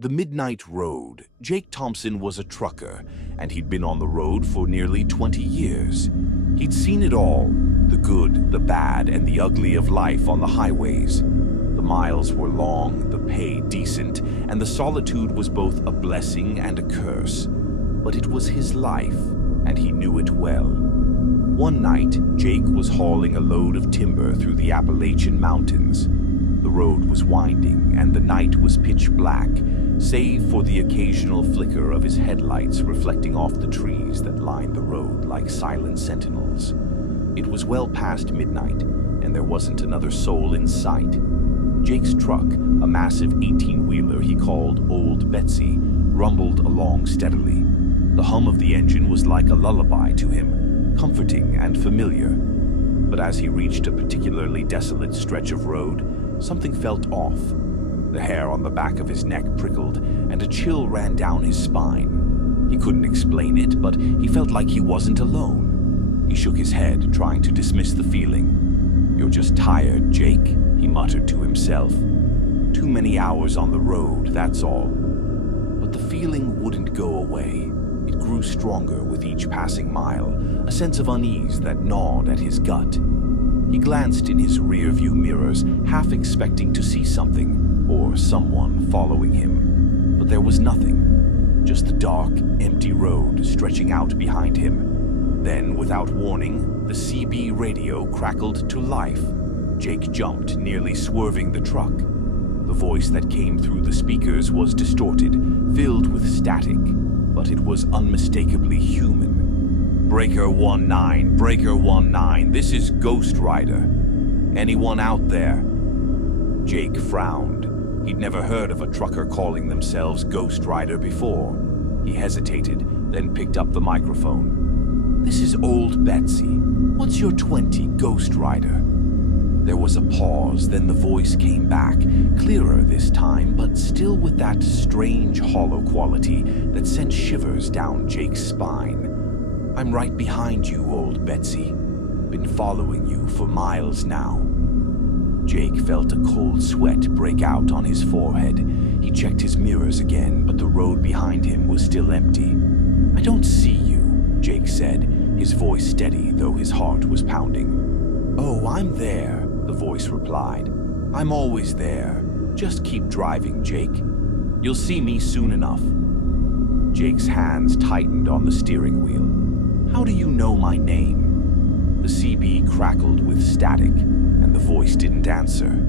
The MidNight Road. Jake Thompson was a trucker, and he'd been on the road for nearly 20 years. He'd seen it all, the good, the bad, and the ugly of life on the highways. The miles were long, the pay decent, and the solitude was both a blessing and a curse. But it was his life, and he knew it well. One night, Jake was hauling a load of timber through the Appalachian Mountains. The road was winding, and the night was pitch black, save for the occasional flicker of his headlights reflecting off the trees that lined the road like silent sentinels. It was well past midnight, and there wasn't another soul in sight. Jake's truck, a massive 18-wheeler he called Old Betsy, rumbled along steadily. The hum of the engine was like a lullaby to him, comforting and familiar. But as he reached a particularly desolate stretch of road, something felt off. The hair on the back of his neck prickled, and a chill ran down his spine. He couldn't explain it, but he felt like he wasn't alone. He shook his head, trying to dismiss the feeling. "You're just tired, Jake," he muttered to himself. "Too many hours on the road, that's all." But the feeling wouldn't go away. It grew stronger with each passing mile, a sense of unease that gnawed at his gut. He glanced in his rear-view mirrors, half expecting to see something, or someone following him. But there was nothing, just the dark, empty road stretching out behind him. Then, without warning, the CB radio crackled to life. Jake jumped, nearly swerving the truck. The voice that came through the speakers was distorted, filled with static, but it was unmistakably human. "Breaker 19, Breaker 19, this is Ghost Rider. Anyone out there?" Jake frowned. He'd never heard of a trucker calling themselves Ghost Rider before. He hesitated, then picked up the microphone. "This is Old Betsy. What's your 20, Ghost Rider?" There was a pause, then the voice came back, clearer this time, but still with that strange hollow quality that sent shivers down Jake's spine. "I'm right behind you, Old Betsy. Been following you for miles now." Jake felt a cold sweat break out on his forehead. He checked his mirrors again, but the road behind him was still empty. "I don't see you," Jake said, his voice steady, though his heart was pounding. "Oh, I'm there," the voice replied. "I'm always there. Just keep driving, Jake. You'll see me soon enough." Jake's hands tightened on the steering wheel. "How do you know my name?" The CB crackled with static, and the voice didn't answer.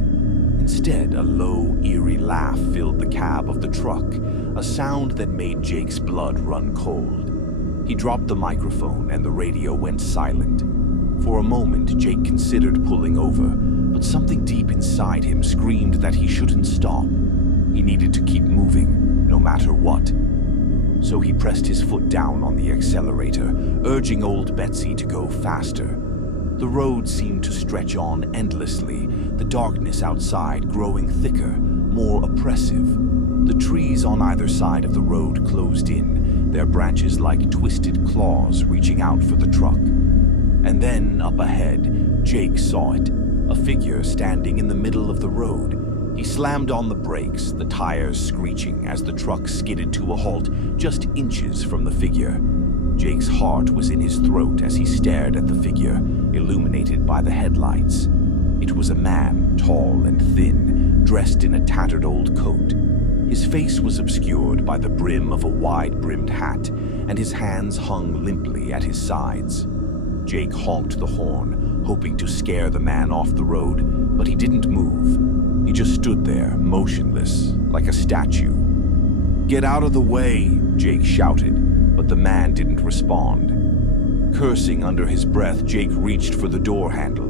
Instead, a low, eerie laugh filled the cab of the truck, a sound that made Jake's blood run cold. He dropped the microphone, and the radio went silent. For a moment, Jake considered pulling over, but something deep inside him screamed that he shouldn't stop. He needed to keep moving, no matter what. So he pressed his foot down on the accelerator, urging Old Betsy to go faster. The road seemed to stretch on endlessly, the darkness outside growing thicker, more oppressive. The trees on either side of the road closed in, their branches like twisted claws reaching out for the truck. And then, up ahead, Jake saw it, a figure standing in the middle of the road. He slammed on the brakes, the tires screeching as the truck skidded to a halt just inches from the figure. Jake's heart was in his throat as he stared at the figure, illuminated by the headlights. It was a man, tall and thin, dressed in a tattered old coat. His face was obscured by the brim of a wide-brimmed hat, and his hands hung limply at his sides. Jake honked the horn, hoping to scare the man off the road, but he didn't move. He just stood there, motionless, like a statue. "Get out of the way," Jake shouted, but the man didn't respond. Cursing under his breath, Jake reached for the door handle,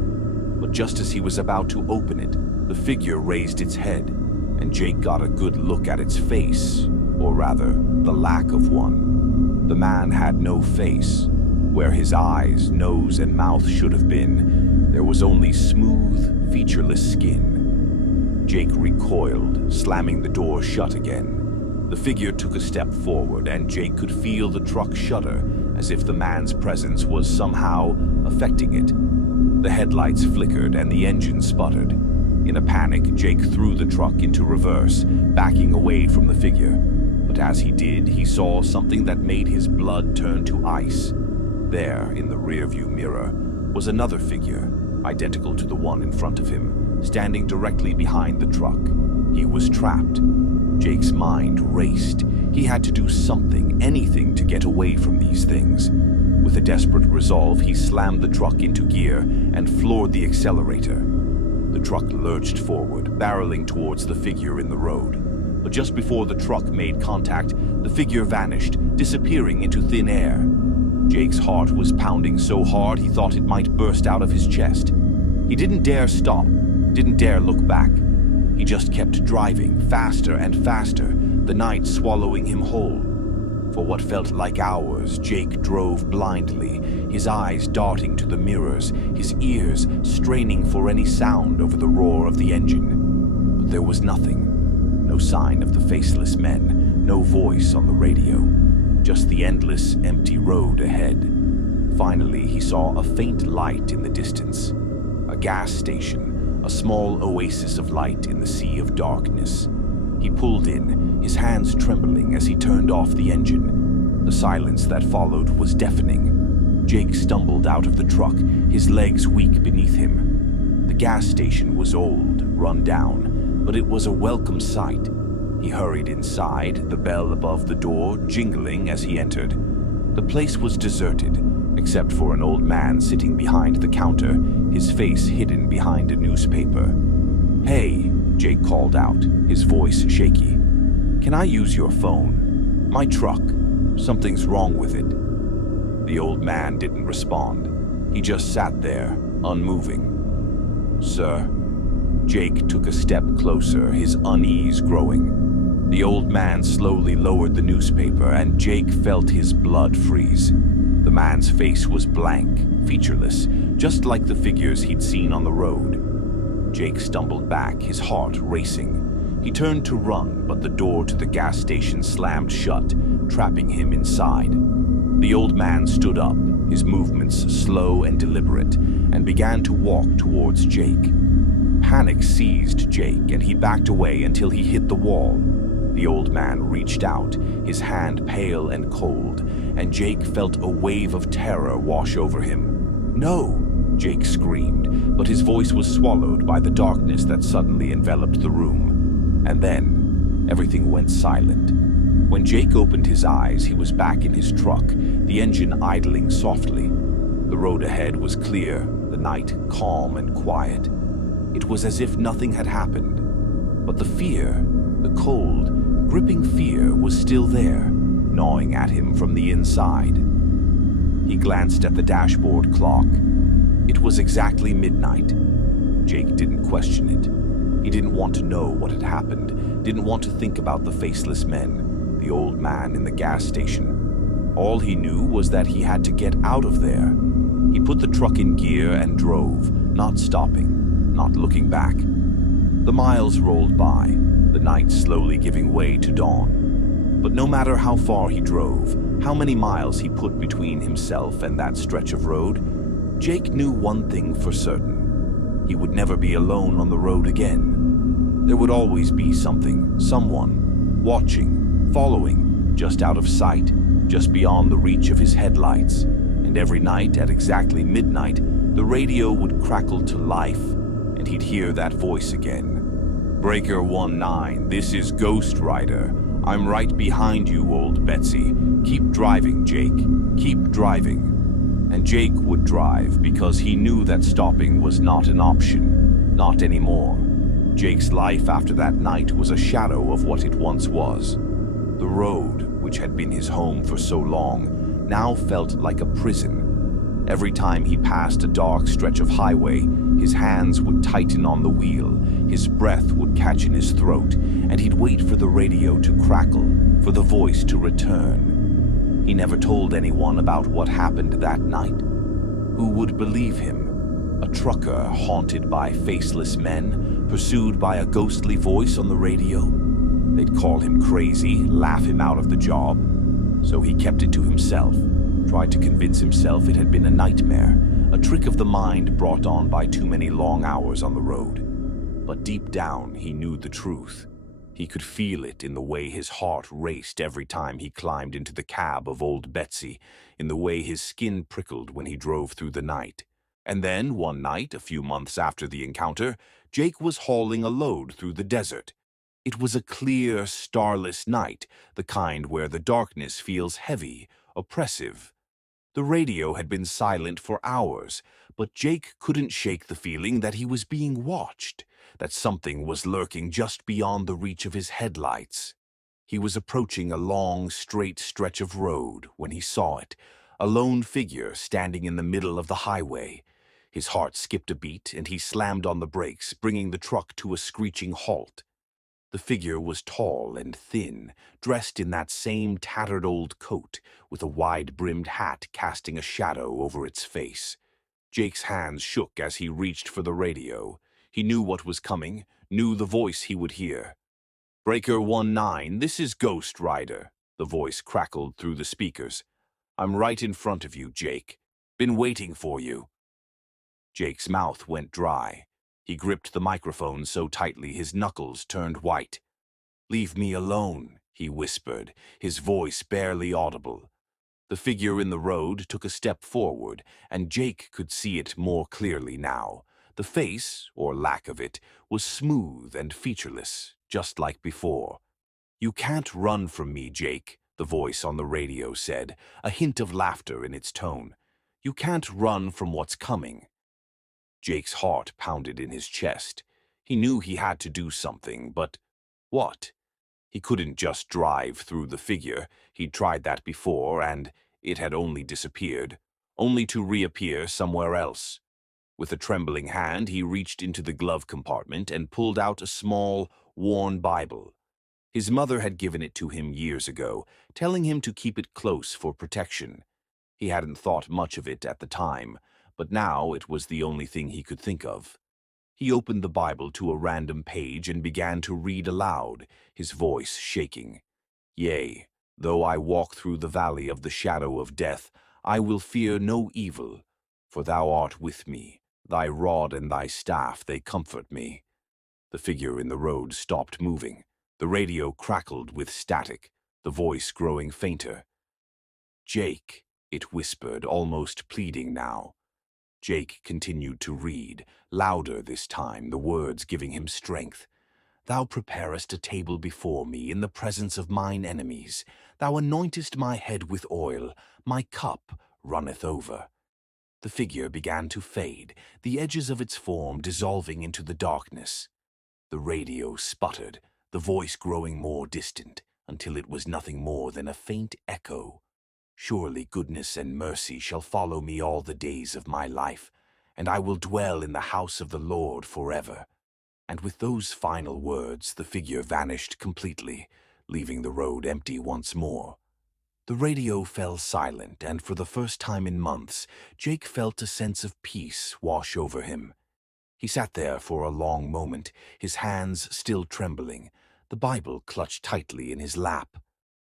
but just as he was about to open it, the figure raised its head, and Jake got a good look at its face, or rather, the lack of one. The man had no face. Where his eyes, nose, and mouth should have been, there was only smooth, featureless skin. Jake recoiled, slamming the door shut again. The figure took a step forward, and Jake could feel the truck shudder, as if the man's presence was somehow affecting it. The headlights flickered, and the engine sputtered. In a panic, Jake threw the truck into reverse, backing away from the figure. But as he did, he saw something that made his blood turn to ice. There, in the rearview mirror, was another figure, identical to the one in front of him, standing directly behind the truck. He was trapped. Jake's mind raced. He had to do something, anything to get away from these things. With a desperate resolve, he slammed the truck into gear and floored the accelerator. The truck lurched forward, barreling towards the figure in the road. But just before the truck made contact, the figure vanished, disappearing into thin air. Jake's heart was pounding so hard he thought it might burst out of his chest. He didn't dare stop, didn't dare look back. He just kept driving, faster and faster, the night swallowing him whole. For what felt like hours, Jake drove blindly, his eyes darting to the mirrors, his ears straining for any sound over the roar of the engine. But there was nothing. No sign of the faceless men, no voice on the radio. Just the endless, empty road ahead. Finally, he saw a faint light in the distance. A gas station, a small oasis of light in the sea of darkness. He pulled in, his hands trembling as he turned off the engine. The silence that followed was deafening. Jake stumbled out of the truck, his legs weak beneath him. The gas station was old, run down, but it was a welcome sight. He hurried inside, the bell above the door jingling as he entered. The place was deserted, except for an old man sitting behind the counter, his face hidden behind a newspaper. "Hey," Jake called out, his voice shaky. "Can I use your phone? My truck. Something's wrong with it." The old man didn't respond. He just sat there, unmoving. "Sir?" Jake took a step closer, his unease growing. The old man slowly lowered the newspaper, and Jake felt his blood freeze. The man's face was blank, featureless, just like the figures he'd seen on the road. Jake stumbled back, his heart racing. He turned to run, but the door to the gas station slammed shut, trapping him inside. The old man stood up, his movements slow and deliberate, and began to walk towards Jake. Panic seized Jake, and he backed away until he hit the wall. The old man reached out, his hand pale and cold, and Jake felt a wave of terror wash over him. "No!" Jake screamed, but his voice was swallowed by the darkness that suddenly enveloped the room. And then, everything went silent. When Jake opened his eyes, he was back in his truck, the engine idling softly. The road ahead was clear, the night calm and quiet. It was as if nothing had happened. But the fear, the cold, gripping fear was still there, gnawing at him from the inside. He glanced at the dashboard clock. It was exactly midnight. Jake didn't question it. He didn't want to know what had happened, didn't want to think about the faceless men, the old man in the gas station. All he knew was that he had to get out of there. He put the truck in gear and drove, not stopping, not looking back. The miles rolled by, the night slowly giving way to dawn. But no matter how far he drove, how many miles he put between himself and that stretch of road, Jake knew one thing for certain. He would never be alone on the road again. There would always be something, someone, watching, following, just out of sight, just beyond the reach of his headlights. And every night at exactly midnight, the radio would crackle to life, and he'd hear that voice again. "Breaker 19, this is Ghost Rider. I'm right behind you, old Betsy. Keep driving, Jake. Keep driving." And Jake would drive because he knew that stopping was not an option. Not anymore. Jake's life after that night was a shadow of what it once was. The road, which had been his home for so long, now felt like a prison. Every time he passed a dark stretch of highway, his hands would tighten on the wheel, his breath would catch in his throat, and he'd wait for the radio to crackle, for the voice to return. He never told anyone about what happened that night. Who would believe him? A trucker haunted by faceless men, pursued by a ghostly voice on the radio? They'd call him crazy, laugh him out of the job. So he kept it to himself, tried to convince himself it had been a nightmare, a trick of the mind brought on by too many long hours on the road. but deep down he knew the truth. He could feel it in the way his heart raced every time he climbed into the cab of old Betsy, in the way his skin prickled when he drove through the night. And then, one night, a few months after the encounter, Jake was hauling a load through the desert. It was a clear, starless night, the kind where the darkness feels heavy, oppressive. The radio had been silent for hours, but Jake couldn't shake the feeling that he was being watched, that something was lurking just beyond the reach of his headlights. He was approaching a long, straight stretch of road when he saw it, a lone figure standing in the middle of the highway. His heart skipped a beat, and he slammed on the brakes, bringing the truck to a screeching halt. The figure was tall and thin, dressed in that same tattered old coat, with a wide-brimmed hat casting a shadow over its face. Jake's hands shook as he reached for the radio. He knew what was coming, knew the voice he would hear. "Breaker 19, this is Ghost Rider," the voice crackled through the speakers. "I'm right in front of you, Jake. Been waiting for you." Jake's mouth went dry. He gripped the microphone so tightly his knuckles turned white. "Leave me alone," he whispered, his voice barely audible. The figure in the road took a step forward, and Jake could see it more clearly now. The face, or lack of it, was smooth and featureless, just like before. "You can't run from me, Jake," the voice on the radio said, a hint of laughter in its tone. "You can't run from what's coming." Jake's heart pounded in his chest. He knew he had to do something, but what? He couldn't just drive through the figure. He'd tried that before, and it had only disappeared, only to reappear somewhere else. With a trembling hand, he reached into the glove compartment and pulled out a small, worn Bible. His mother had given it to him years ago, telling him to keep it close for protection. He hadn't thought much of it at the time, but now it was the only thing he could think of. He opened the Bible to a random page and began to read aloud, his voice shaking. "Yea, though I walk through the valley of the shadow of death, I will fear no evil, for thou art with me. Thy rod and thy staff, they comfort me." The figure in the road stopped moving. The radio crackled with static, the voice growing fainter. "Jake," it whispered, almost pleading now. Jake continued to read, louder this time, the words giving him strength. "Thou preparest a table before me in the presence of mine enemies. Thou anointest my head with oil, my cup runneth over." The figure began to fade, the edges of its form dissolving into the darkness. The radio sputtered, the voice growing more distant, until it was nothing more than a faint echo. "Surely goodness and mercy shall follow me all the days of my life, and I will dwell in the house of the Lord forever." And with those final words, the figure vanished completely, leaving the road empty once more. The radio fell silent, and for the first time in months, Jake felt a sense of peace wash over him. He sat there for a long moment, his hands still trembling, the Bible clutched tightly in his lap.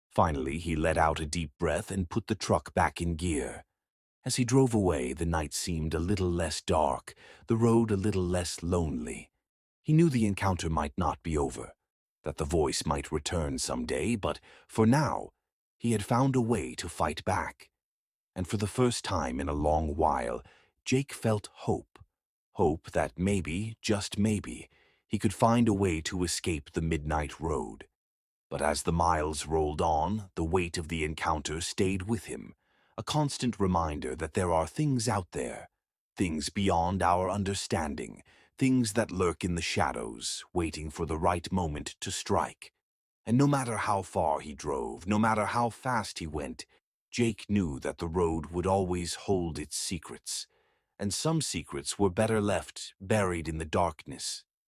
Finally, he let out a deep breath and put the truck back in gear. As he drove away, the night seemed a little less dark, the road a little less lonely. He knew the encounter might not be over, that the voice might return someday, but for now, he had found a way to fight back. And for the first time in a long while, Jake felt hope. Hope that maybe, just maybe, he could find a way to escape the midnight road. But as the miles rolled on, the weight of the encounter stayed with him, a constant reminder that there are things out there, things beyond our understanding, things that lurk in the shadows, waiting for the right moment to strike. And no matter how far he drove, no matter how fast he went, Jake knew that the road would always hold its secrets. And some secrets were better left buried in the darkness,